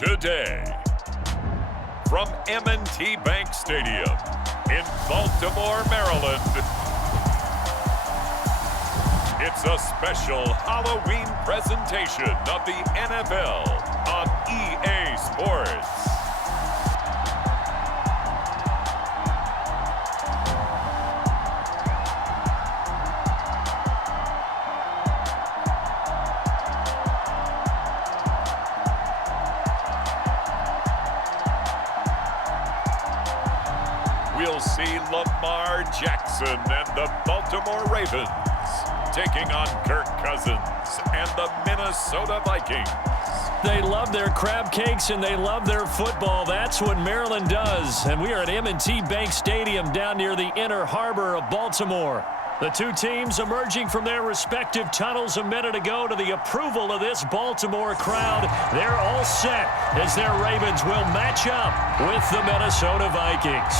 Today, from M&T Bank Stadium in Baltimore, Maryland, it's a special Halloween presentation of the NFL on EA Sports. We'll see Lamar Jackson and the Baltimore Ravens taking on Kirk Cousins and the Minnesota Vikings. They love their crab cakes and they love their football. That's what Maryland does. And we are at M&T Bank Stadium down near the inner harbor of Baltimore. The two teams emerging from their respective tunnels a minute ago to the approval of this Baltimore crowd. They're all set as their Ravens will match up with the Minnesota Vikings.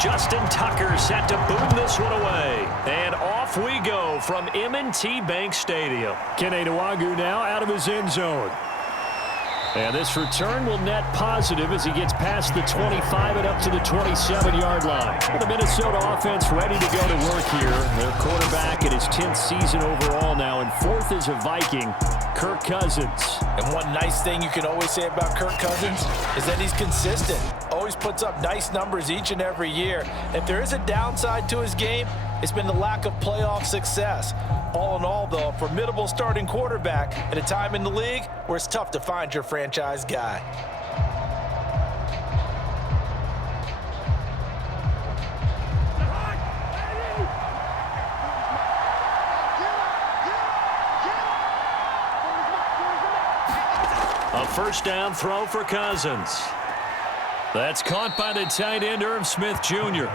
Justin Tucker set to boom this one away. And off we go from M&T Bank Stadium. Kene Nwangwu now out of his end zone. And this return will net positive as he gets past the 25 and up to the 27-yard line. The Minnesota offense ready to go to work here. Their quarterback in his 10th season overall now, and fourth is a Viking, Kirk Cousins. And one nice thing you can always say about Kirk Cousins is that he's consistent. Always puts up nice numbers each and every year. If there is a downside to his game, it's been the lack of playoff success. All in all, though, a formidable starting quarterback at a time in the league where it's tough to find your franchise guy. A first down throw for Cousins. That's caught by the tight end, Irv Smith Jr.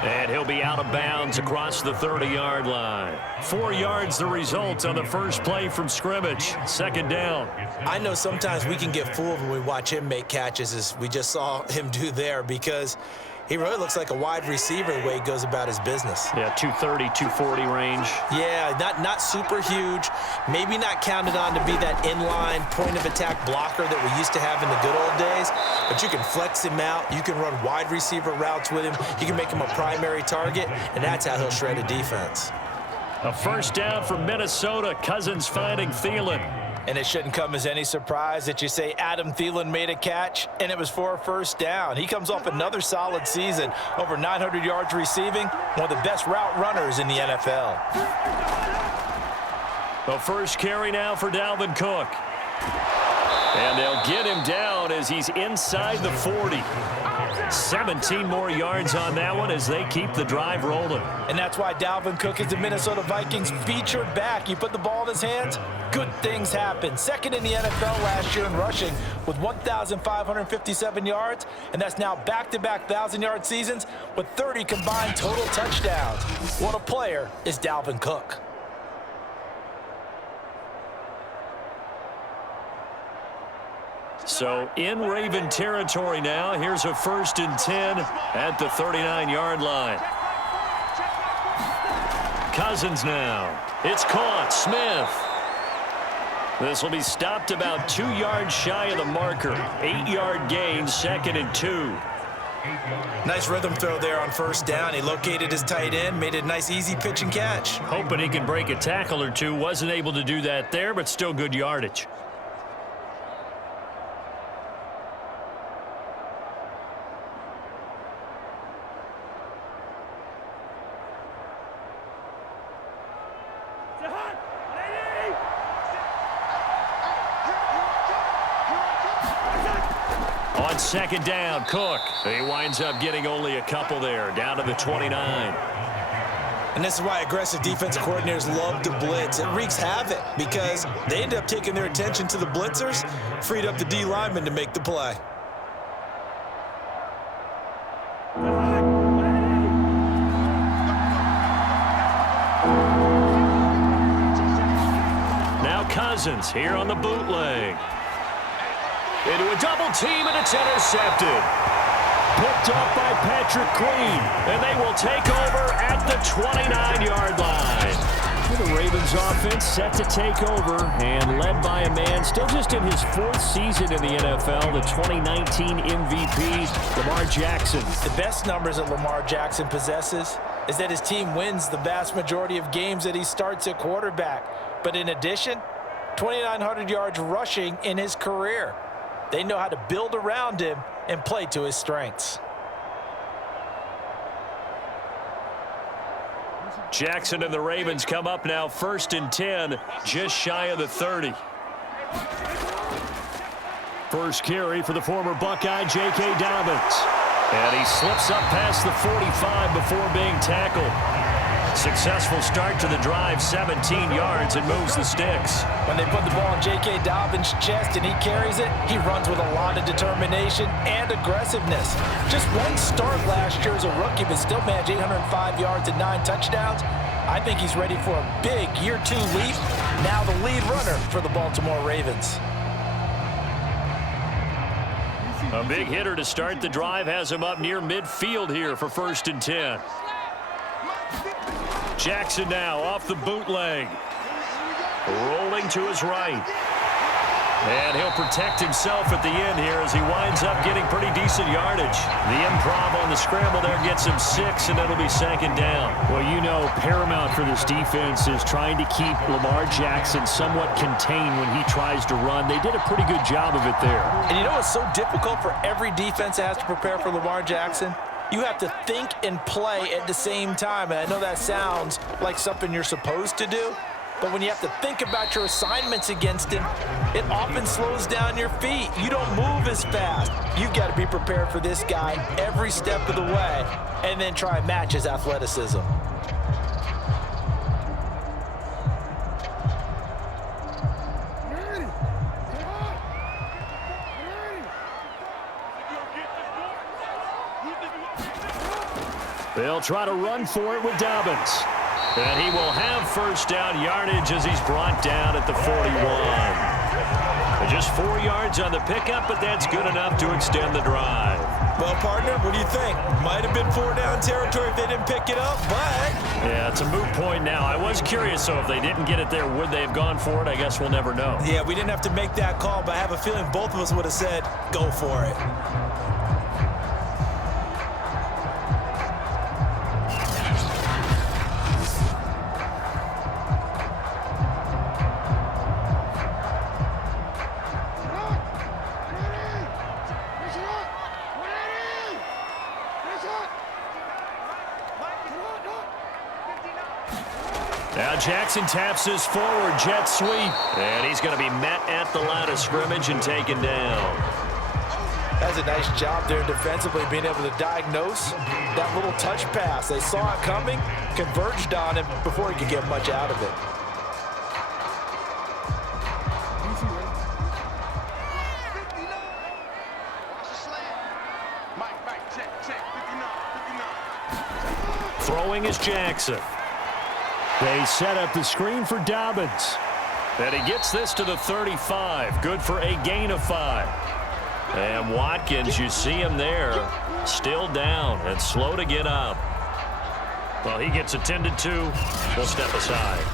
And he'll be out of bounds across the 30-yard line. 4 yards the result on the first play from scrimmage. Second down. I know sometimes we can get fooled when we watch him make catches, as we just saw him do there, because he really looks like a wide receiver the way he goes about his business. Yeah, 230, 240 range. Yeah, not super huge. Maybe not counted on to be that inline point-of-attack blocker that we used to have in the good old days. But you can flex him out. You can run wide receiver routes with him. You can make him a primary target, and that's how he'll shred a defense. A first down for Minnesota. Cousins finding Thielen. And it shouldn't come as any surprise that you say Adam Thielen made a catch, and it was for a first down. He comes off another solid season, over 900 yards receiving, one of the best route runners in the NFL. The first carry now for Dalvin Cook. And they'll get him down as he's inside the 40. 17 more yards on that one as they keep the drive rolling. And that's why Dalvin Cook is the Minnesota Vikings featured back. You put the ball in his hands, good things happen. Second in the NFL last year in rushing with 1,557 yards, and that's now back-to-back 1,000-yard seasons with 30 combined total touchdowns. What a player is Dalvin Cook. So in Raven territory now. Here's a 1st and 10 at the 39-yard line. Cousins now. It's caught. Smith. This will be stopped about 2 yards shy of the marker. 8-yard gain, 2nd and 2. Nice rhythm throw there on first down. He located his tight end, made it a nice easy pitch and catch. Hoping he can break a tackle or two. Wasn't able to do that there, but still good yardage. On second down, Cook. He winds up getting only a couple there, down to the 29. And this is why aggressive defensive coordinators love to blitz. It wreaks havoc because they end up taking their attention to the blitzers, freed up the D lineman to make the play. Now Cousins here on the bootleg. Into a double team, and it's intercepted. Picked up by Patrick Queen, and they will take over at the 29-yard line. The Ravens offense set to take over and led by a man still just in his 4th season in the NFL, the 2019 MVP, Lamar Jackson. The best numbers that Lamar Jackson possesses is that his team wins the vast majority of games that he starts at quarterback. But in addition, 2,900 yards rushing in his career. They know how to build around him and play to his strengths. Jackson and the Ravens come up now 1st and 10, just shy of the 30. First carry for the former Buckeye, J.K. Dobbins. And he slips up past the 45 before being tackled. Successful start to the drive, 17 yards, and moves the sticks. When they put the ball in J.K. Dobbins' chest and he carries it, he runs with a lot of determination and aggressiveness. Just one start last year as a rookie, but still managed 805 yards and 9 touchdowns. I think he's ready for a big year 2 leap. Now the lead runner for the Baltimore Ravens. A big hitter to start the drive has him up near midfield here for 1st and 10. Jackson now off the bootleg. Rolling to his right. And he'll protect himself at the end here as he winds up getting pretty decent yardage. The improv on the scramble there gets him 6, and it'll be 2nd down. Well, you know, paramount for this defense is trying to keep Lamar Jackson somewhat contained when he tries to run. They did a pretty good job of it there. And you know what's so difficult for every defense that has to prepare for Lamar Jackson? You have to think and play at the same time. And I know that sounds like something you're supposed to do, but when you have to think about your assignments against him, it often slows down your feet. You don't move as fast. You've got to be prepared for this guy every step of the way and then try and match his athleticism. They'll try to run for it with Dobbins. And he will have 1st down yardage as he's brought down at the 41. Just 4 yards on the pickup, but that's good enough to extend the drive. Well, partner, what do you think? Might have been 4 down territory if they didn't pick it up, but... Yeah, it's a moot point now. I was curious, so if they didn't get it there, would they have gone for it? I guess we'll never know. Yeah, we didn't have to make that call, but I have a feeling both of us would have said, go for it. Now Jackson taps his forward jet sweep. And he's going to be met at the line of scrimmage and taken down. That's a nice job there defensively, being able to diagnose that little touch pass. They saw it coming, converged on him before he could get much out of it. Throwing is Jackson. They set up the screen for Dobbins. And he gets this to the 35. Good for a gain of 5. And Watkins, you see him there, still down and slow to get up. Well, he gets attended to. We'll step aside.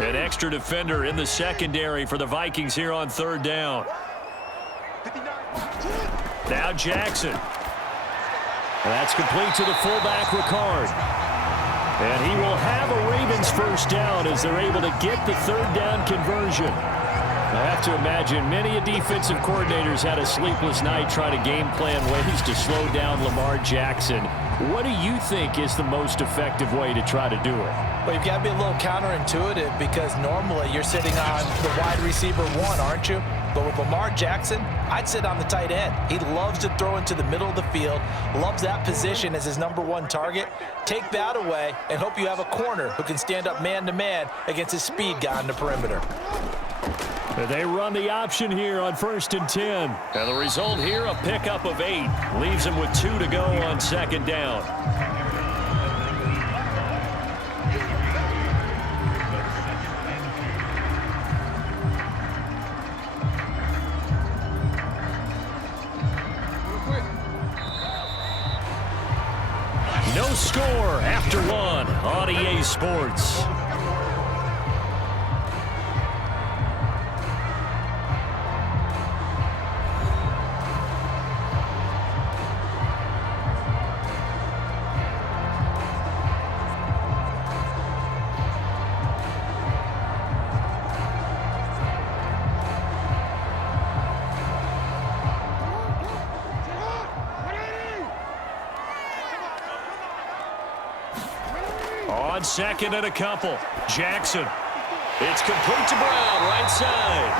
An extra defender in the secondary for the Vikings here on 3rd down. Now Jackson. That's complete to the fullback, Ricard. And he will have a Raven Ravens first down as they're able to get the third down conversion. I have to imagine many defensive coordinators had a sleepless night trying to game plan ways to slow down Lamar Jackson. What do you think is the most effective way to try to do it? Well, you've got to be a little counterintuitive because normally you're sitting on the wide receiver one, aren't you? But with Lamar Jackson, I'd sit on the tight end. He loves to throw into the middle of the field, loves that position as his #1 target. Take that away and hope you have a corner who can stand up man-to-man against his speed guy on the perimeter. They run the option here on 1st and 10. And the result here, a pickup of 8. Leaves him with 2 to go on 2nd down. No score after 1 on EA Sports. On 2nd and a couple. Jackson. It's complete to Brown, right side.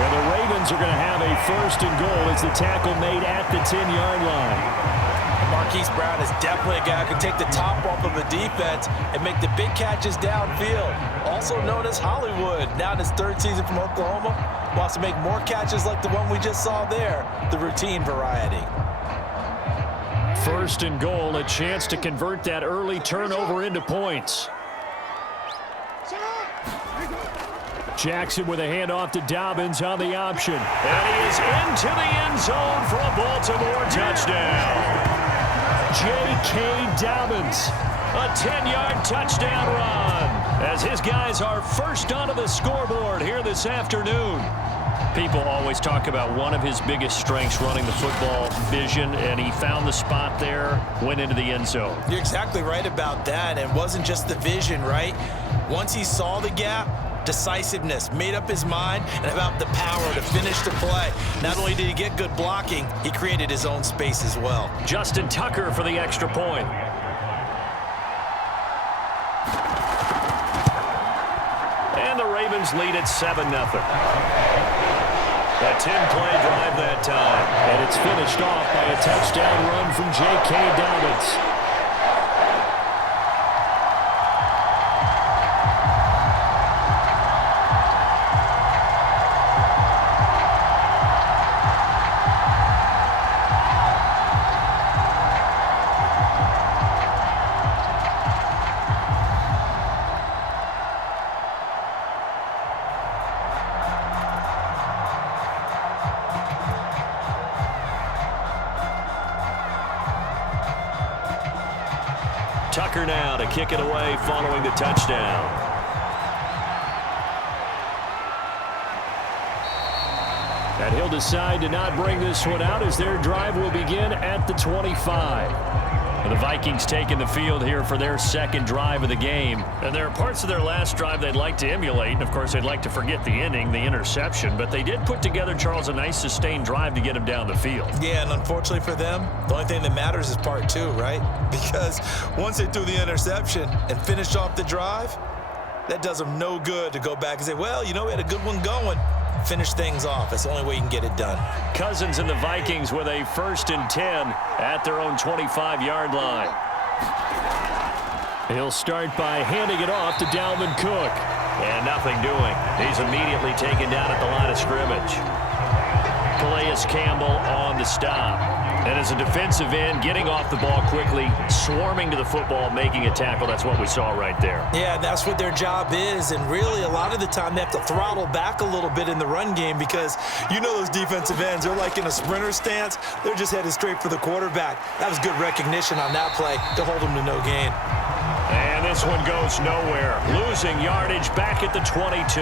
And the Ravens are going to have a 1st and goal as the tackle made at the 10-yard line. Marquise Brown is definitely a guy who can take the top off of a defense and make the big catches downfield. Also known as Hollywood. Now in his 3rd season from Oklahoma, wants to make more catches like the one we just saw there, the routine variety. 1st and goal, a chance to convert that early turnover into points. Jackson with a handoff to Dobbins on the option. And he is into the end zone for a Baltimore touchdown. J.K. Dobbins, a 10-yard touchdown run as his guys are first onto the scoreboard here this afternoon. People always talk about one of his biggest strengths running the football, vision, and he found the spot there, went into the end zone. You're exactly right about that. It wasn't just the vision, right? Once he saw the gap, decisiveness, made up his mind, and about the power to finish the play. Not only did he get good blocking, he created his own space as well. Justin Tucker for the extra point. And the Ravens lead at 7-0. A 10-play drive that time. And it's finished off by a touchdown run from J.K. Dobbins. Tucker now to kick it away following the touchdown. And he'll decide to not bring this one out as their drive will begin at the 25. And the Vikings taking the field here for their 2nd drive of the game. And there are parts of their last drive they'd like to emulate. And, of course, they'd like to forget the inning, the interception. But they did put together, Charles, a nice sustained drive to get him down the field. Yeah, and unfortunately for them, the only thing that matters is part 2, right? Because once they threw the interception and finished off the drive, that does them no good to go back and say, well, you know, we had a good one going. Finish things off. That's the only way you can get it done. Cousins and the Vikings with a 1st and 10 at their own 25-yard line. He'll start by handing it off to Dalvin Cook. And nothing doing. He's immediately taken down at the line of scrimmage. Calais Campbell on the stop. And as a defensive end, getting off the ball quickly, swarming to the football, making a tackle. That's what we saw right there. Yeah, that's what their job is. And really, a lot of the time, they have to throttle back a little bit in the run game because you know those defensive ends, they're like in a sprinter stance. They're just headed straight for the quarterback. That was good recognition on that play to hold them to no gain. And this one goes nowhere. Losing yardage back at the 22.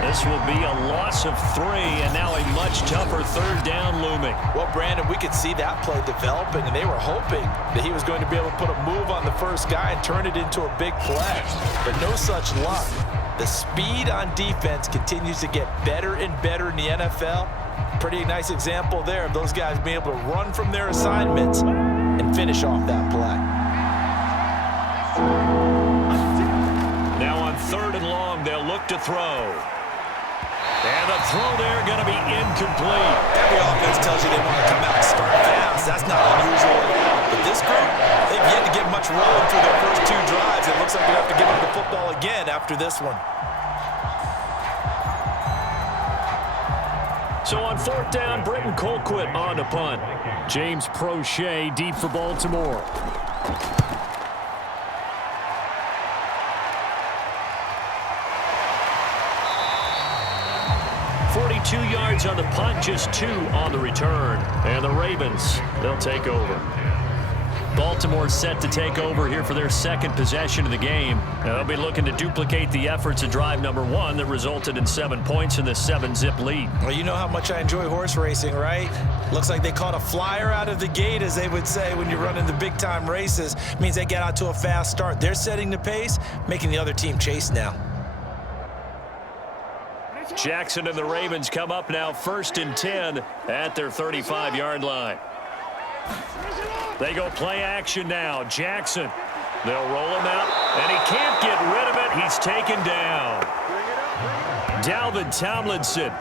This will be a loss of 3, and now a much tougher third down looming. Well, Brandon, we could see that play developing, and they were hoping that he was going to be able to put a move on the first guy and turn it into a big play. But no such luck. The speed on defense continues to get better and better in the NFL. Pretty nice example there of those guys being able to run from their assignments and finish off that play. Now on 3rd and long, they'll look to throw. And the throw there going to be incomplete. Every offense tells you they want to come out and start fast. That's not unusual at all. But this group, they've yet to get much rolling through their first 2 drives. It looks like they have to give up the football again after this one. So on 4th down, Britton Colquitt on to punt. James Prochet deep for Baltimore. Yards on the punt, just 2 on the return. And the Ravens, they'll take over. Baltimore set to take over here for their 2nd possession of the game. They'll be looking to duplicate the efforts of drive number 1 that resulted in 7 points in the 7-zip lead. Well, you know how much I enjoy horse racing, right? Looks like they caught a flyer out of the gate, as they would say when you're running the big-time races. It means they get out to a fast start. They're setting the pace, making the other team chase now. Jackson and the Ravens come up now 1st and 10 at their 35-yard line. They go play action now. Jackson. They'll roll him out, and he can't get rid of it. He's taken down. Dalvin Tomlinson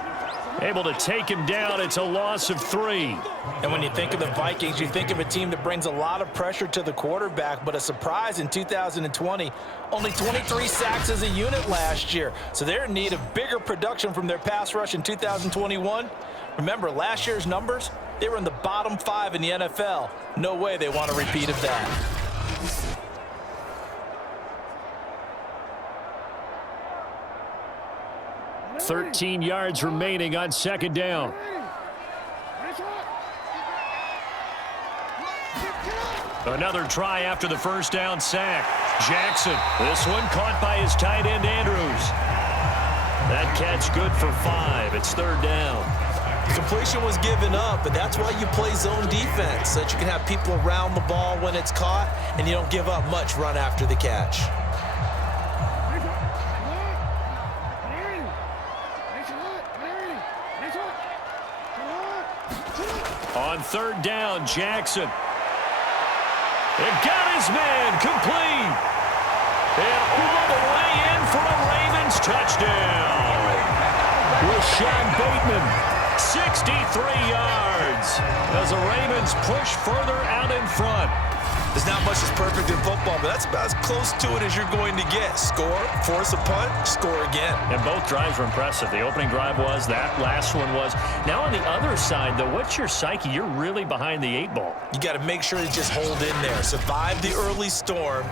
able to take him down. It's a loss of 3. And when you think of the Vikings, you think of a team that brings a lot of pressure to the quarterback, but a surprise in 2020, only 23 sacks as a unit last year. So they're in need of bigger production from their pass rush in 2021. Remember, last year's numbers, they were in the bottom 5 in the NFL. No way they want a repeat of that. $13 yards remaining on 2nd down. Another try after the 1st down sack. Jackson, this one caught by his tight end Andrews. That catch good for 5. It's 3rd down. Completion was given up, but that's why you play zone defense, so that you can have people around the ball when it's caught, and you don't give up much run after the catch. On 3rd down, Jackson. It got his man complete. And all the way in for a Ravens touchdown. Rashad Bateman, 63 yards as the Ravens push further out in front. There's not much that's perfect in football, but that's about as close to it as you're going to get. Score, force a punt, score again. And both drives were impressive. The opening drive was, that last one was. Now on the other side, though, what's your psyche? You're really behind the 8 ball. You got to make sure to just hold in there. Survive the early storm,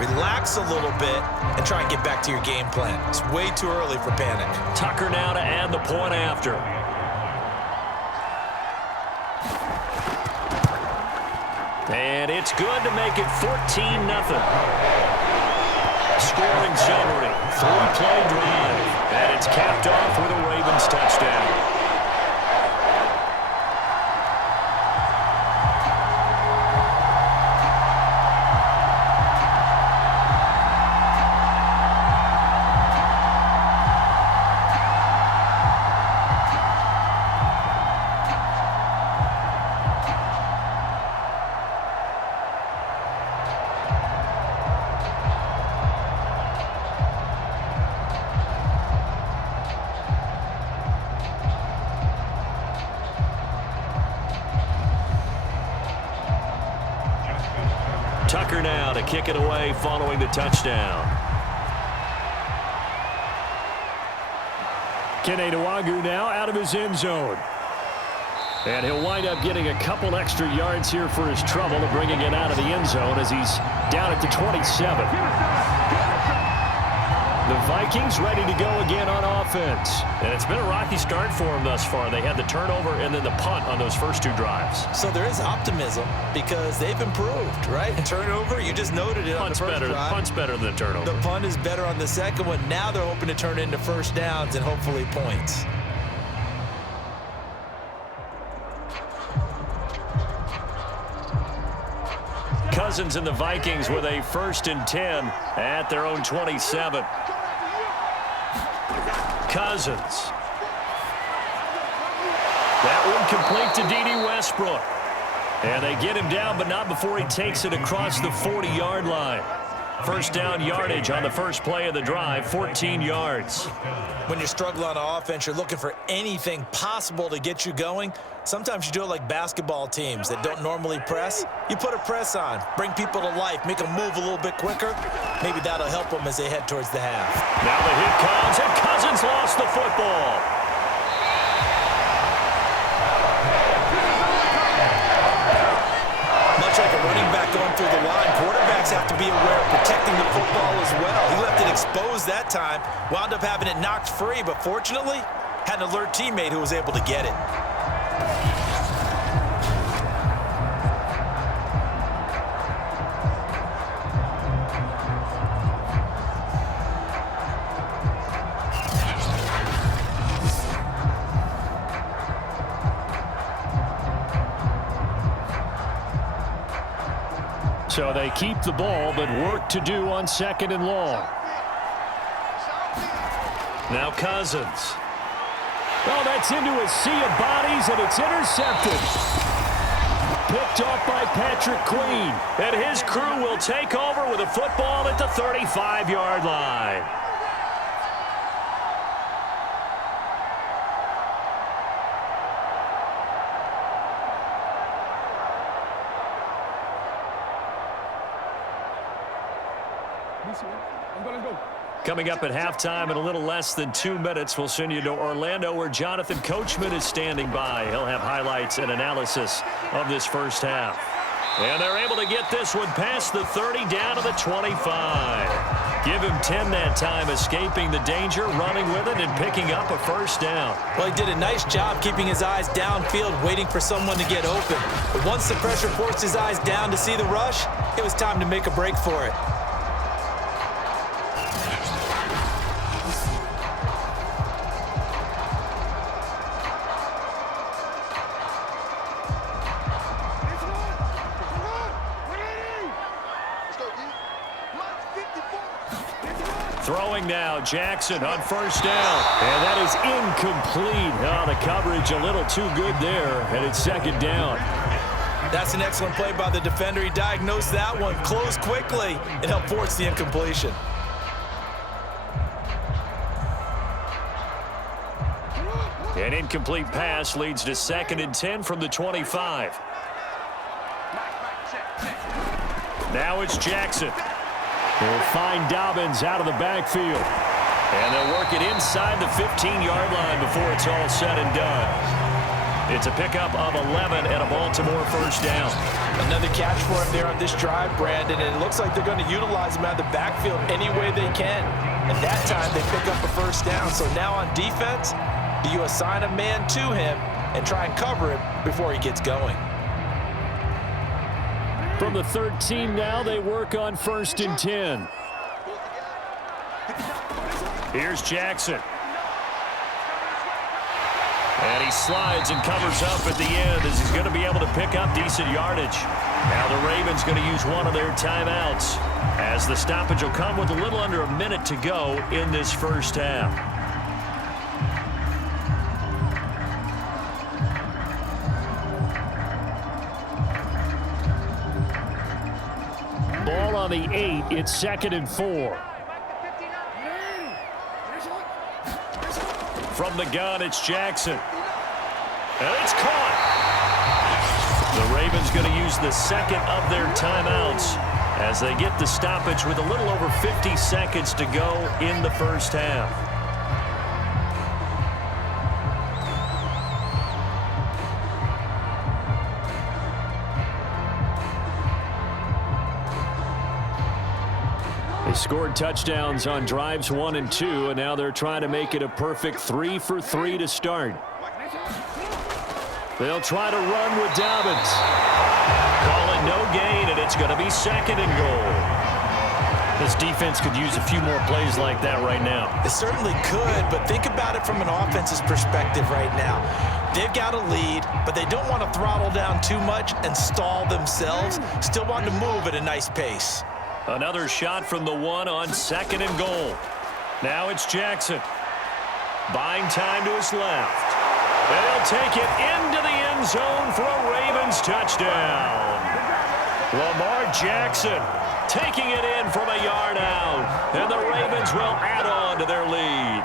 relax a little bit, and try and get back to your game plan. It's way too early for panic. Tucker now to add the point after. And it's good to make it 14-0. Scoring summary, 3-play drive. And it's capped off with a Ravens touchdown. Tucker now to kick it away following the touchdown. Kene Nwangwu now out of his end zone. And he'll wind up getting a couple extra yards here for his trouble of bringing it out of the end zone as he's down at the 27. The Vikings ready to go again on offense. And it's been a rocky start for them thus far. They had the turnover and then the punt on those first 2 drives. So there is optimism because they've improved, right? Turnover, you just noted it on the first drive. Punt's better than the turnover. The punt is better on the second one. Now they're hoping to turn it into first downs and hopefully points. Cousins and the Vikings with a 1st and 10 at their own 27. Cousins. That one complete to D.D. Westbrook. And they get him down, but not before he takes it across the 40-yard line. First down yardage on the first play of the drive, 14 yards. When you struggle on offense, you're looking for anything possible to get you going. Sometimes you do it like basketball teams that don't normally press. You put a press on, bring people to life, make them move a little bit quicker. Maybe that'll help them as they head towards the half. Now the hit comes, and Cousins lost the football. Much like a running back going through the line, quarterbacks have to be aware of protecting the football as well. He left it exposed that time, wound up having it knocked free, but fortunately, had an alert teammate who was able to get it. So they keep the ball, but work to do on 2nd and long. Now Cousins. Oh, that's into a sea of bodies, and it's intercepted. Picked off by Patrick Queen. And his crew will take over with a football at the 35-yard line. Coming up at halftime in a little less than 2 minutes, we'll send you to Orlando where Jonathan Coachman is standing by. He'll have highlights and analysis of this first half. And they're able to get this one past the 30 down to the 25. Give him 10 that time, escaping the danger, running with it, and picking up a first down. Well, he did a nice job keeping his eyes downfield, waiting for someone to get open. But once the pressure forced his eyes down to see the rush, it was time to make a break for it. Throwing now, Jackson on first down. And that is incomplete. Oh, the coverage a little too good there, and it's 2nd down. That's an excellent play by the defender. He diagnosed that one, closed quickly, and helped force the incompletion. An incomplete pass leads to 2nd and 10 from the 25. Now it's Jackson. They'll find Dobbins out of the backfield. And they'll work it inside the 15-yard line before it's all said and done. It's a pickup of 11 and a Baltimore first down. Another catch for him there on this drive, Brandon, and it looks like they're going to utilize him out of the backfield any way they can. And that time, they pick up a first down. So now on defense, do you assign a man to him and try and cover him before he gets going? From the 13 now, they work on 1st and 10. Here's Jackson. And he slides and covers up at the end as he's going to be able to pick up decent yardage. Now the Ravens going to use one of their timeouts as the stoppage will come with a little under a minute to go in this first half. Ball on the 8. It's 2nd and 4. From the gun, it's Jackson. And it's caught. The Ravens going to use the 2nd of their timeouts as they get the stoppage with a little over 50 seconds to go in the first half. They scored touchdowns on drives 1 and 2, and now they're trying to make it a perfect 3 for 3 to start. They'll try to run with Dobbins. Call it no gain, and it's going to be 2nd and goal. This defense could use a few more plays like that right now. It certainly could, but think about it from an offense's perspective right now. They've got a lead, but they don't want to throttle down too much and stall themselves. Still want to move at a nice pace. Another shot from the 1 on 2nd and goal. Now it's Jackson. Buying time to his left. They'll take it into the end zone for a Ravens touchdown. Lamar Jackson taking it in from a yard out, and the Ravens will add on to their lead.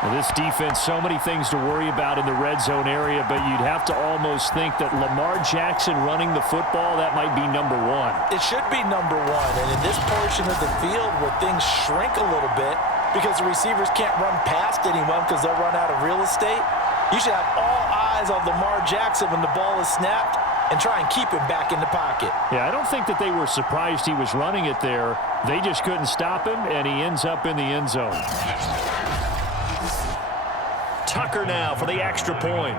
Well, this defense, so many things to worry about in the red zone area, but you'd have to almost think that Lamar Jackson running the football, that might be number 1. It should be number 1, and in this portion of the field where things shrink a little bit because the receivers can't run past anyone because they'll run out of real estate, you should have all eyes on Lamar Jackson when the ball is snapped and try and keep him back in the pocket. Yeah, I don't think that they were surprised he was running it there. They just couldn't stop him, and he ends up in the end zone. Tucker now for the extra point.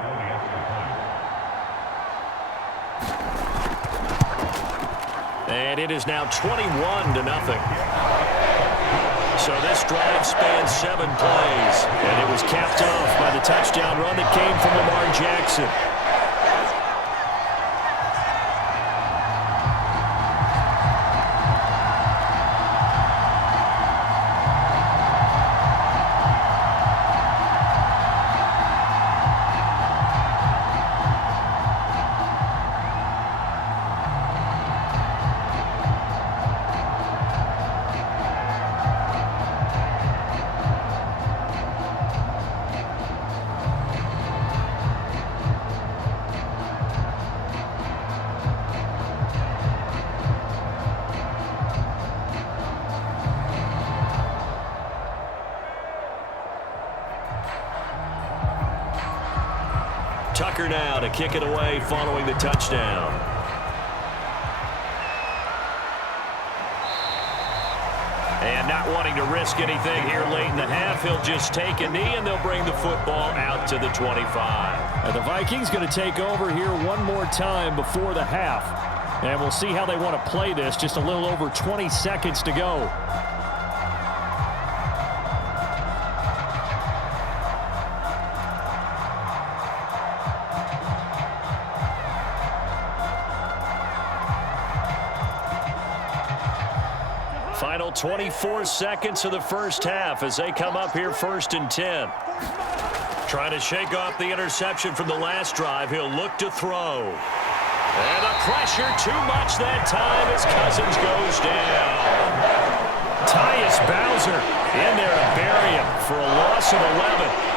And it is now 21-0. So this drive spans 7 plays, and it was capped off by the touchdown run that came from Lamar Jackson. Tucker now to kick it away following the touchdown. And not wanting to risk anything here late in the half, he'll just take a knee and they'll bring the football out to the 25. And the Vikings going to take over here one more time before the half. And we'll see how they want to play this. Just a little over 20 seconds to go. Final 24 seconds of the first half as they come up here 1st and 10. Trying to shake off the interception from the last drive. He'll look to throw. And the pressure too much that time as Cousins goes down. Tyus Bowser in there to bury him for a loss of 11.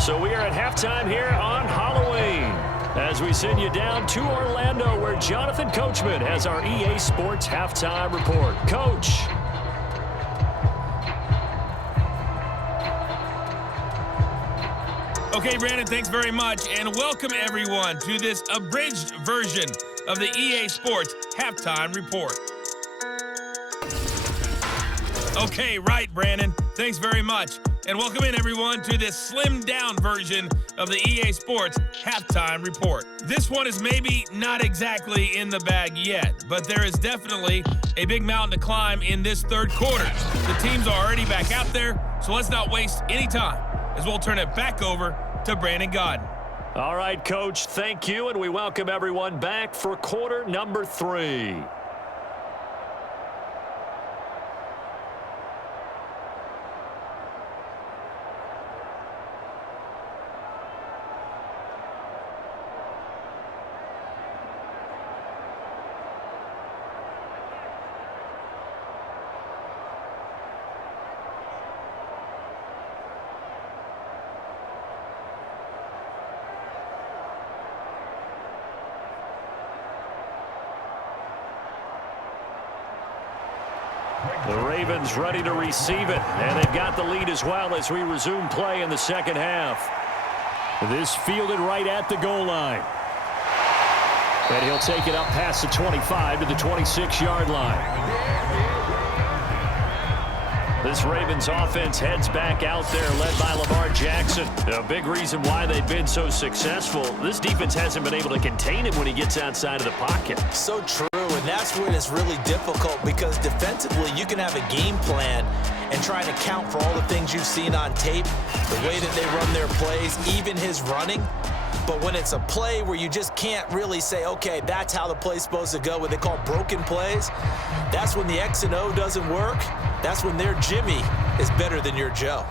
So we are at halftime here on Halloween as we send you down to Orlando where Jonathan Coachman has our EA Sports halftime report. Coach. Okay, Brandon, thanks very much, and welcome everyone to this abridged version of the EA Sports halftime report. Okay, right, Brandon. Thanks very much. And welcome in, everyone, to this slimmed-down version of the EA Sports halftime report. This one is maybe not exactly in the bag yet, but there is definitely a big mountain to climb in this third quarter. The teams are already back out there, so let's not waste any time as we'll turn it back over to Brandon Godden. All right, Coach, thank you, and we welcome everyone back for quarter number 3. The Ravens ready to receive it, and they've got the lead as well as we resume play in the second half. This fielded right at the goal line. And he'll take it up past the 25 to the 26-yard line. This Ravens offense heads back out there, led by Lamar Jackson. A big reason why they've been so successful. This defense hasn't been able to contain him when he gets outside of the pocket. So true, and that's when it's really difficult because defensively you can have a game plan and try to account for all the things you've seen on tape, the way that they run their plays, even his running. But when it's a play where you just can't really say, okay, that's how the play's supposed to go, what they call broken plays, that's when the X and O doesn't work. That's when their Jimmy is better than your Joe.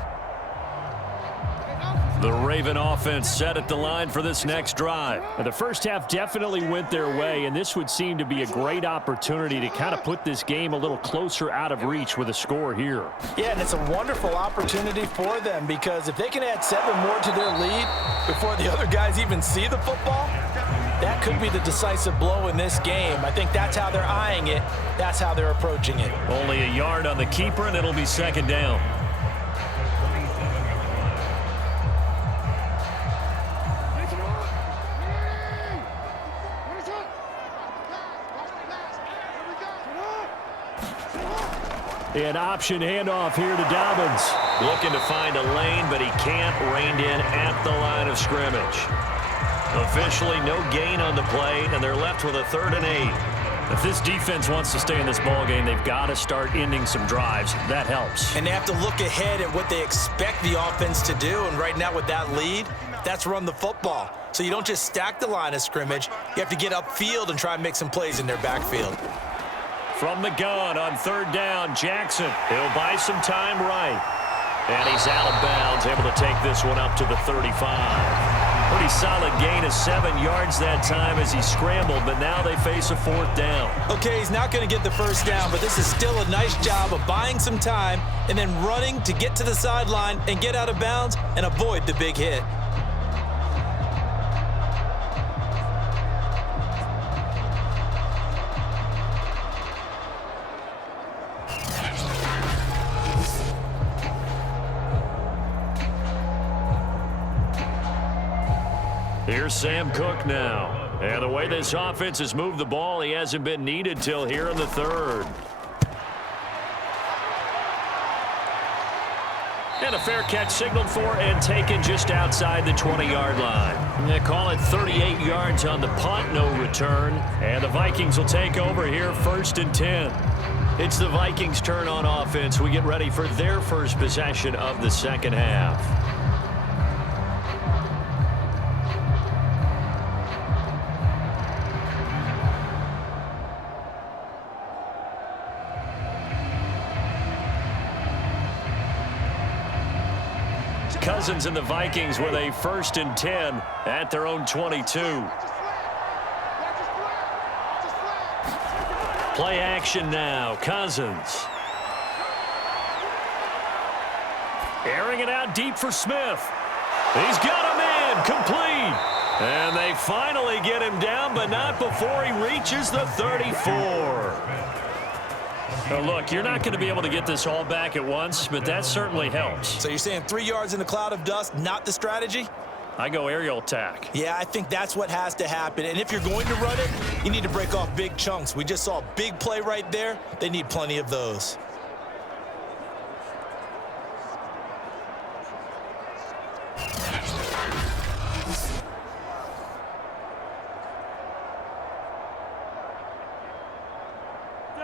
The Raven offense set at the line for this next drive. The first half definitely went their way, and this would seem to be a great opportunity to kind of put this game a little closer out of reach with a score here. Yeah, and it's a wonderful opportunity for them because if they can add 7 more to their lead before the other guys even see the football, that could be the decisive blow in this game. I think that's how they're eyeing it. That's how they're approaching it. Only a yard on the keeper, and it'll be second down. An option handoff here to Dobbins. Looking to find a lane, but he can't. Reined in at the line of scrimmage. Officially no gain on the play, and they're left with a 3rd and 8. If this defense wants to stay in this ballgame, they've got to start ending some drives. That helps. And they have to look ahead at what they expect the offense to do, and right now with that lead, that's run the football. So you don't just stack the line of scrimmage. You have to get upfield and try and make some plays in their backfield. From the gun on 3rd down, Jackson. He'll buy some time right. And he's out of bounds, able to take this one up to the 35. Pretty solid gain of 7 yards that time as he scrambled, but now they face a 4th down. Okay, he's not going to get the 1st down, but this is still a nice job of buying some time and then running to get to the sideline and get out of bounds and avoid the big hit. Here's Sam Cook now. And the way this offense has moved the ball, he hasn't been needed till here in the 3rd. And a fair catch signaled for and taken just outside the 20-yard line. They call it 38 yards on the punt, no return. And the Vikings will take over here 1st and 10. It's the Vikings' turn on offense. We get ready for their first possession of the second half. Cousins and the Vikings with a 1st and 10 at their own 22. Play action now. Cousins. Airing it out deep for Smith. He's got him in. Complete. And they finally get him down, but not before he reaches the 34. Now look, you're not going to be able to get this all back at once, but that certainly helps. So you're saying 3 yards in a cloud of dust, not the strategy? I go aerial attack. Yeah, I think that's what has to happen. And if you're going to run it, you need to break off big chunks. We just saw a big play right there. They need plenty of those.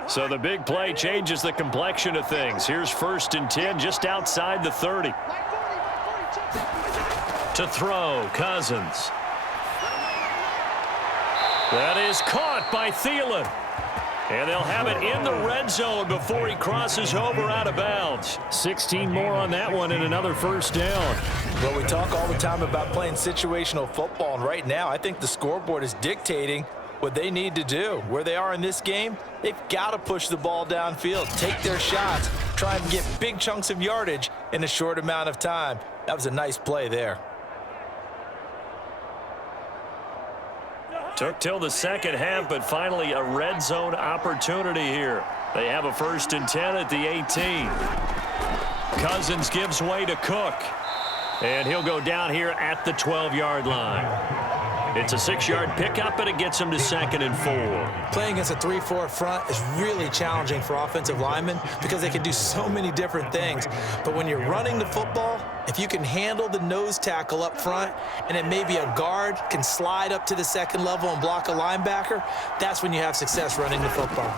So the big play changes the complexion of things. Here's 1st and 10 just outside the 30. To throw, Cousins. That is caught by Thielen. And they'll have it in the red zone before he crosses over out of bounds. 16 more on that one and another 1st down. Well, we talk all the time about playing situational football, and right now I think the scoreboard is dictating what they need to do. Where they are in this game, they've got to push the ball downfield, take their shots, try and get big chunks of yardage in a short amount of time. That was a nice play there. Took till the second half, but finally a red zone opportunity here. They have a 1st and 10 at the 18. Cousins gives way to Cook. And he'll go down here at the 12-yard line. It's a 6-yard pickup, and it gets him to 2nd and 4. Playing against a 3-4 front is really challenging for offensive linemen because they can do so many different things. But when you're running the football, if you can handle the nose tackle up front and then maybe a guard can slide up to the 2nd level and block a linebacker, that's when you have success running the football.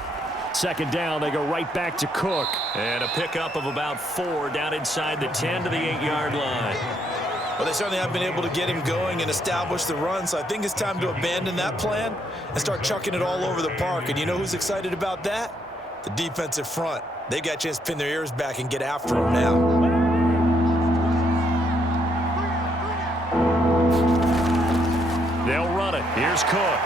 2nd down, they go right back to Cook. And a pickup of about 4 down inside the 10 to the 8-yard line. Well, they certainly have been able to get him going and establish the run, so I think it's time to abandon that plan and start chucking it all over the park. And you know who's excited about that? The defensive front. They got a chance to pin their ears back and get after him now. They'll run it. Here's Cook.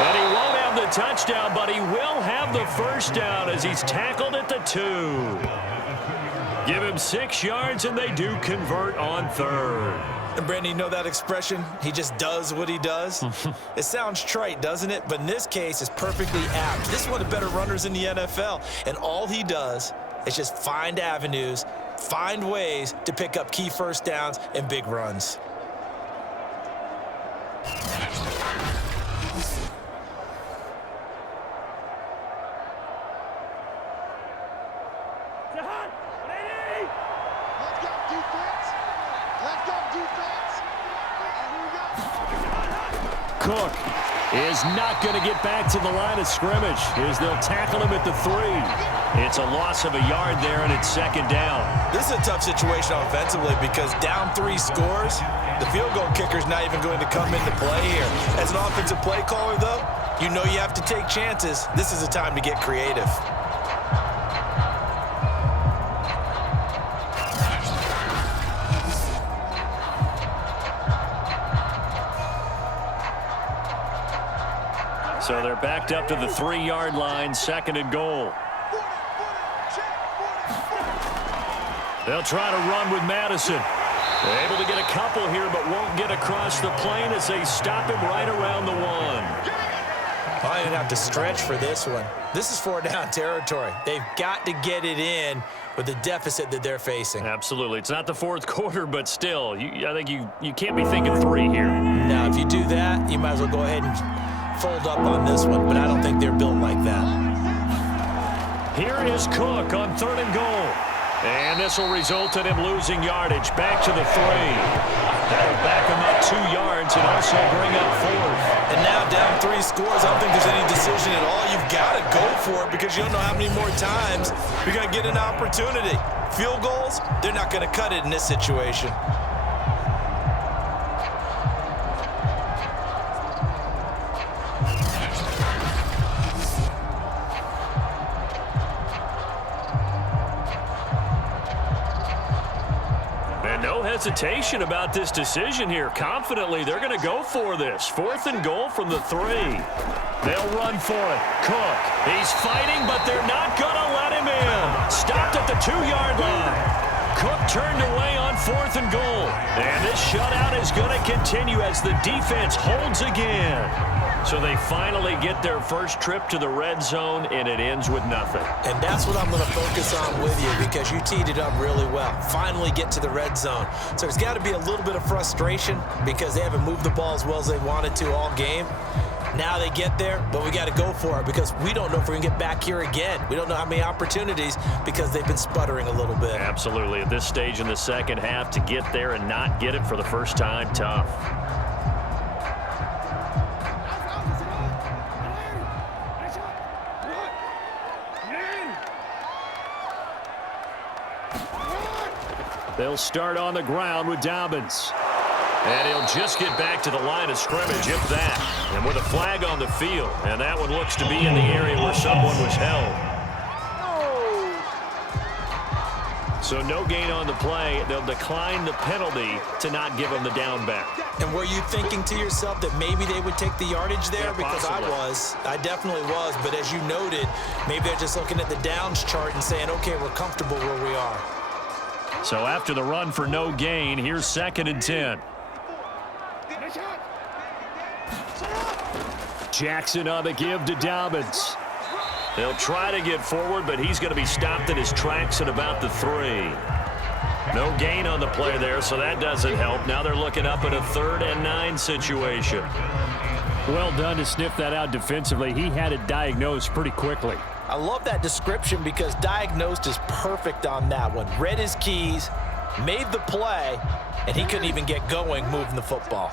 And he won't have the touchdown, but he will have the 1st down as he's tackled at the 2. Give him 6 yards, and they do convert on 3rd. And, Brandon, you know that expression? He just does what he does? It sounds trite, doesn't it? But in this case, it's perfectly apt. This is one of the better runners in the NFL. And all he does is just find avenues, find ways to pick up key 1st downs and big runs. Cook is not going to get back to the line of scrimmage as they'll tackle him at the 3. It's a loss of a yard there, and it's 2nd down. This is a tough situation offensively because down 3 scores, the field goal kicker's not even going to come into play here. As an offensive play caller, though, you know you have to take chances. This is a time to get creative. So they're backed up to the 3-yard line, 2nd and goal. They'll try to run with Madison. They're able to get a couple here, but won't get across the plane as they stop him right around the 1. Probably gonna have to stretch for this one. This is 4-down territory. They've got to get it in with the deficit that they're facing. Absolutely. It's not the 4th quarter, but still, I think you can't be thinking 3 here. Now, if you do that, you might as well go ahead and fold up on this one, but I don't think they're built like that. Here is Cook on 3rd and goal. And this will result in him losing yardage back to the 3. That'll back him up 2 yards and also bring up 4th. And now down 3 scores, I don't think there's any decision at all. You've got to go for it because you don't know how many more times you're going to get an opportunity. Field goals, they're not going to cut it in this situation. Hesitation about this decision here. Confidently, they're going to go for this. 4th and goal from the 3. They'll run for it. Cook, he's fighting, but they're not going to let him in. Stopped at the 2-yard line. Cook turned away on 4th and goal. And this shutout is going to continue as the defense holds again. So they finally get their first trip to the red zone, and it ends with nothing. And that's what I'm going to focus on with you because you teed it up really well. Finally get to the red zone. So there's got to be a little bit of frustration because they haven't moved the ball as well as they wanted to all game. Now they get there, but we got to go for it because we don't know if we're going to get back here again. We don't know how many opportunities because they've been sputtering a little bit. Absolutely. At this stage in the second half, to get there and not get it for the first time, tough. They'll start on the ground with Dobbins. And he'll just get back to the line of scrimmage, if that. And with a flag on the field. And that one looks to be in the area where someone was held. So no gain on the play. They'll decline the penalty to not give him the down back. And were you thinking to yourself that maybe they would take the yardage there? Yeah, because I definitely was. But as you noted, maybe they're just looking at the downs chart and saying, okay, we're comfortable where we are. So after the run for no gain, here's 2nd and 10. Jackson on the give to Dobbins. They'll try to get forward, but he's going to be stopped in his tracks at about the 3. No gain on the play there, so that doesn't help. Now they're looking up at a 3rd and 9 situation. Well done to sniff that out defensively. He had it diagnosed pretty quickly. I love that description because diagnosed is perfect on that one. Read his keys, made the play, and he couldn't even get going moving the football.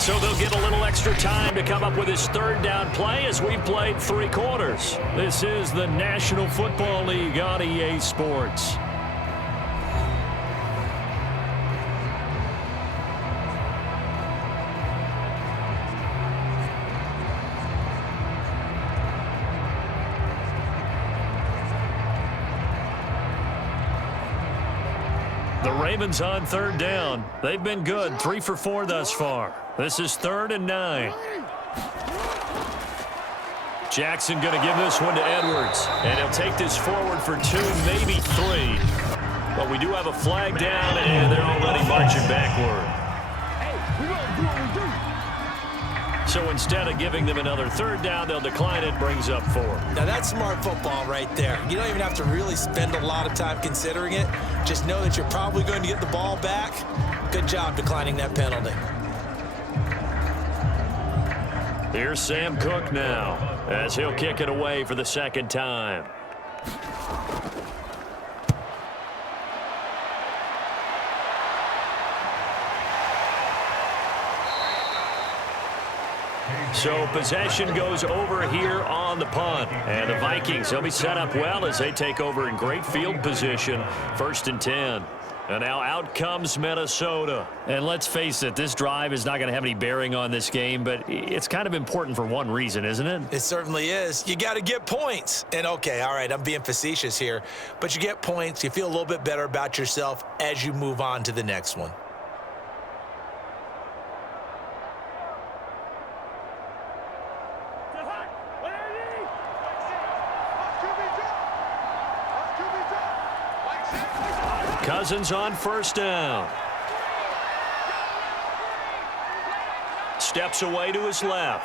So they'll get a little extra time to come up with his 3rd down play as we've played 3 quarters. This is the National Football League on EA Sports. The Ravens on 3rd down. They've been good, 3 for 4 thus far. This is 3rd and 9. Jackson going to give this one to Edwards. And he'll take this forward for 2, maybe 3. But we do have a flag down, and they're already marching backward. So instead of giving them another 3rd down, they'll decline it, brings up 4. Now that's smart football right there. You don't even have to really spend a lot of time considering it. Just know that you're probably going to get the ball back. Good job declining that penalty. Here's Sam Cook now as he'll kick it away for the 2nd time. So possession goes over here on the punt. And the Vikings, they'll be set up well as they take over in great field position. 1st and 10. And now out comes Minnesota. And let's face it, this drive is not going to have any bearing on this game, but it's kind of important for one reason, isn't it? It certainly is. You got to get points. And okay, all right, I'm being facetious here, but you get points, you feel a little bit better about yourself as you move on to the next one. Cousins on 1st down. Steps away to his left.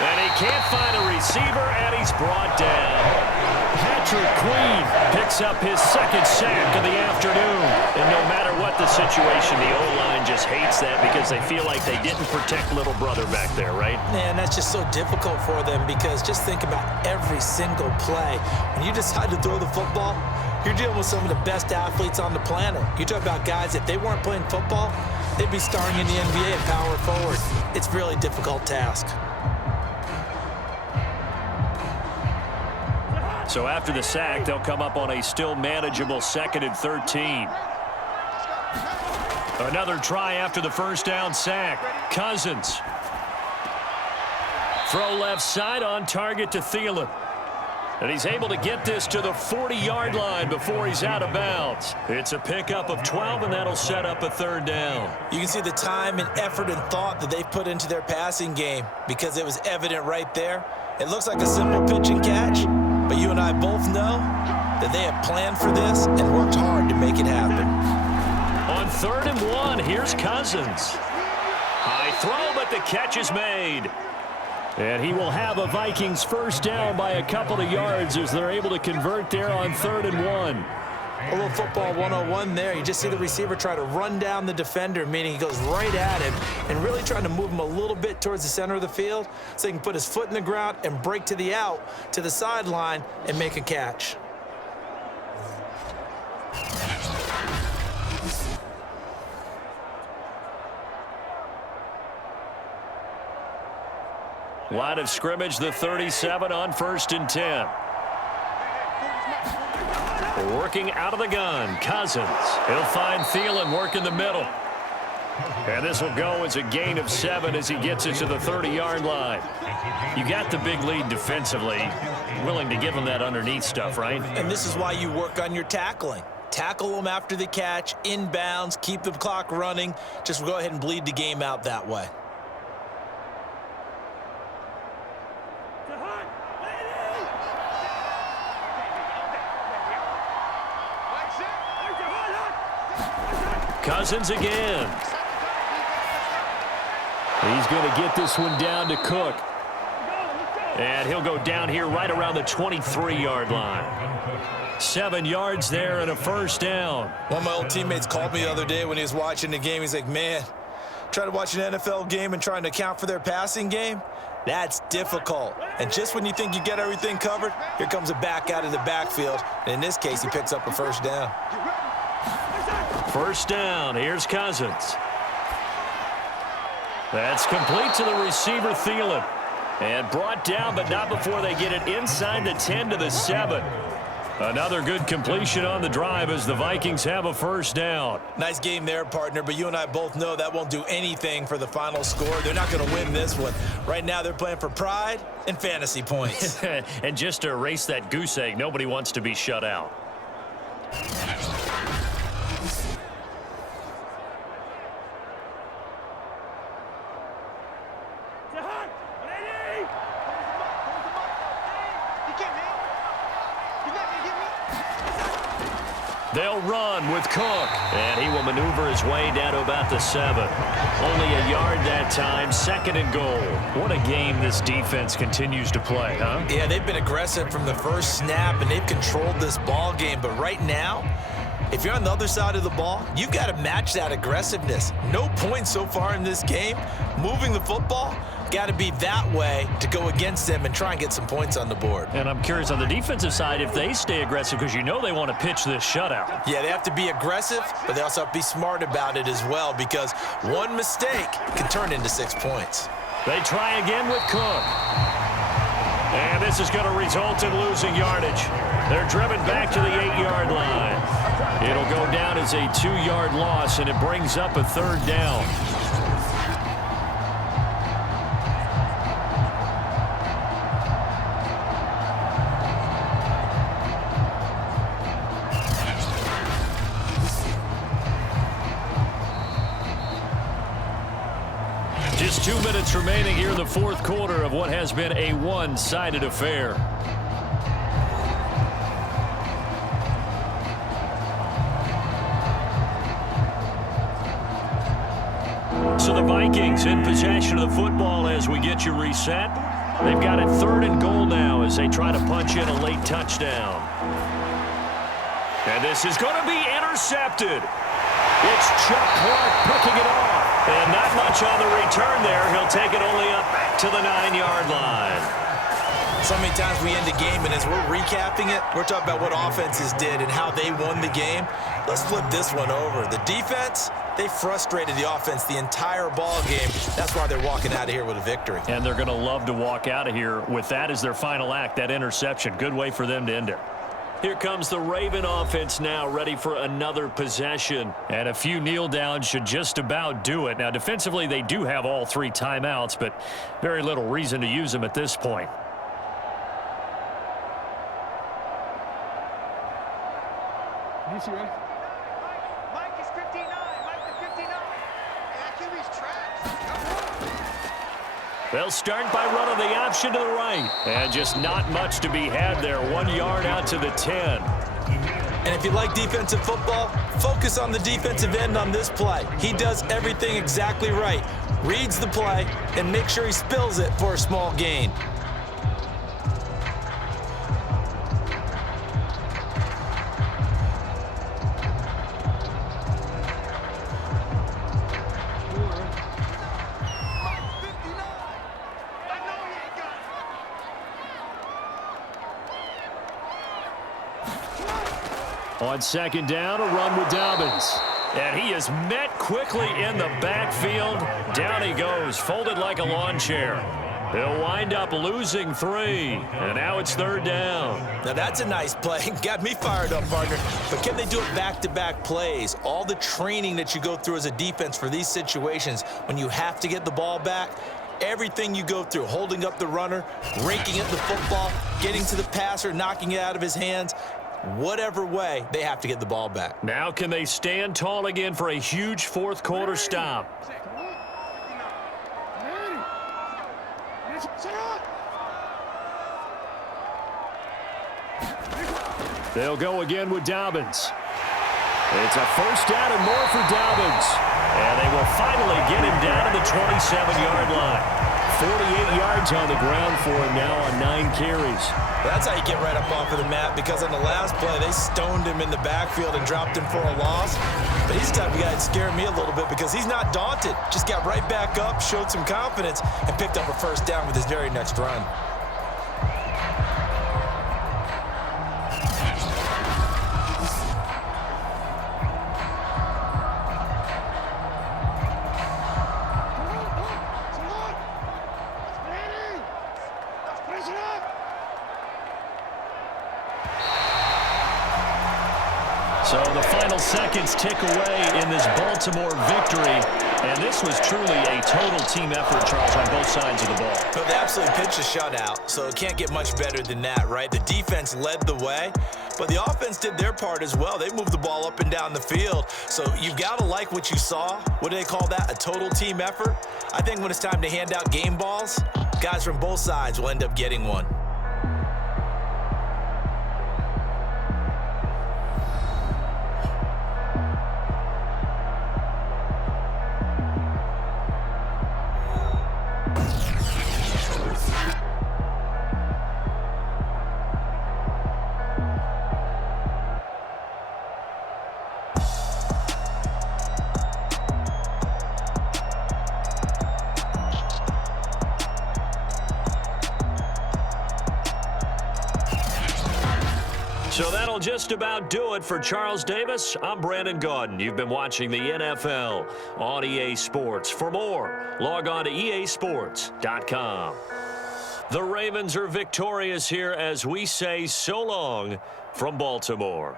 And he can't find a receiver, and he's brought down. Patrick Queen picks up his 2nd sack of the afternoon. And no matter what the situation, the O-line just hates that because they feel like they didn't protect little brother back there, right? Man, that's just so difficult for them because just think about every single play. When you decide to throw the football, you're dealing with some of the best athletes on the planet. You talk about guys, if they weren't playing football, they'd be starring in the NBA at power forward. It's a really difficult task. So after the sack, they'll come up on a still manageable 2nd and 13. Another try after the 1st down sack. Cousins. Throw left side on target to Thielen. And he's able to get this to the 40-yard line before he's out of bounds. It's a pickup of 12, and that'll set up a 3rd down. You can see the time and effort and thought that they've put into their passing game because it was evident right there. It looks like a simple pitch and catch, but you and I both know that they have planned for this and worked hard to make it happen. On 3rd and 1, here's Cousins. High throw, but the catch is made. And he will have a Vikings 1st down by a couple of yards as they're able to convert there on 3rd and 1. A little football 101 there. You just see the receiver try to run down the defender, meaning he goes right at him and really trying to move him a little bit towards the center of the field so he can put his foot in the ground and break to the out, to the sideline, and make a catch. Line of scrimmage, the 37 on 1st and 10. Working out of the gun, Cousins. He'll find Thielen working the middle. And this will go as a gain of 7 as he gets it to the 30-yard line. You got the big lead defensively, willing to give him that underneath stuff, right? And this is why you work on your tackling. Tackle them after the catch, inbounds, keep the clock running. Just go ahead and bleed the game out that way. Cousins again. He's going to get this one down to Cook. And he'll go down here right around the 23-yard line. 7 yards there and a first down. One of my old teammates called me the other day when he was watching the game. He's like, man, trying to watch an NFL game and trying to account for their passing game, that's difficult. And just when you think you get everything covered, here comes a back out of the backfield. And in this case, he picks up a first down. First down. Here's Cousins. That's complete to the receiver, Thielen. And brought down, but not before they get it inside the 10 to the 7. Another good completion on the drive as the Vikings have a first down. Nice game there, partner, but you and I both know that won't do anything for the final score. They're not going to win this one. Right now, they're playing for pride and fantasy points. And just to erase that goose egg, nobody wants to be shut out. They'll run with Cook, and he will maneuver his way down to about the 7. Only a yard that time, 2nd and goal. What a game this defense continues to play, huh? Yeah, they've been aggressive from the first snap, and they've controlled this ball game. But right now, if you're on the other side of the ball, you've got to match that aggressiveness. No points so far in this game. Moving the football, got to be that way to go against them and try and get some points on the board. And I'm curious on the defensive side if they stay aggressive, because you know they want to pitch this shutout. Yeah, they have to be aggressive, but they also have to be smart about it as well, because one mistake can turn into 6 points. They try again with Cook. And this is going to result in losing yardage. They're driven back to the 8-yard line. It'll go down as a 2-yard loss, and it brings up a 3rd down. Just 2 minutes remaining here in the 4th quarter of what has been a one-sided affair. So the Vikings in possession of the football as we get you reset. They've got it 3rd and goal now as they try to punch in a late touchdown. And this is going to be intercepted. It's Chuck Clark picking it off. And not much on the return there. He'll take it only up to the 9-yard line. So many times we end a game, and as we're recapping it, we're talking about what offenses did and how they won the game. Let's flip this one over. The defense, they frustrated the offense the entire ball game. That's why they're walking out of here with a victory. And they're going to love to walk out of here with that as their final act, that interception. Good way for them to end it. Here comes the Raven offense now, ready for another possession. And a few kneel downs should just about do it. Now, defensively, they do have all 3 timeouts, but very little reason to use them at this point. Mike is 59. Mike is 59. That QB's trash. They'll start by running the option to the right. And just not much to be had there. 1 yard out to the 10. And if you like defensive football, focus on the defensive end on this play. He does everything exactly right. Reads the play and makes sure he spills it for a small gain. On 2nd down, a run with Dobbins. And he is met quickly in the backfield. Down he goes, folded like a lawn chair. He'll wind up losing 3. And now it's 3rd down. Now that's a nice play. Got me fired up, partner. But can they do it back-to-back plays? All the training that you go through as a defense for these situations, when you have to get the ball back, everything you go through, holding up the runner, raking at the football, getting to the passer, knocking it out of his hands, whatever way, they have to get the ball back. Now can they stand tall again for a huge 4th quarter stop? They'll go again with Dobbins. It's a first down and more for Dobbins. And they will finally get him down to the 27-yard line. 48 yards on the ground for him now on 9 carries. That's how you get right up off of the mat, because on the last play, they stoned him in the backfield and dropped him for a loss. But he's the type of guy that scared me a little bit because he's not daunted. Just got right back up, showed some confidence, and picked up a first down with his very next run. So the final seconds tick away in this Baltimore victory. And this was truly a total team effort, Charles, on both sides of the ball. But they absolutely pitched a shutout, so it can't get much better than that, right? The defense led the way, but the offense did their part as well. They moved the ball up and down the field. So you've got to like what you saw. What do they call that? A total team effort? I think when it's time to hand out game balls, guys from both sides will end up getting one. So that'll just about do it for Charles Davis. I'm Brandon Gaudin. You've been watching the NFL on EA Sports. For more, log on to easports.com. The Ravens are victorious here as we say so long from Baltimore.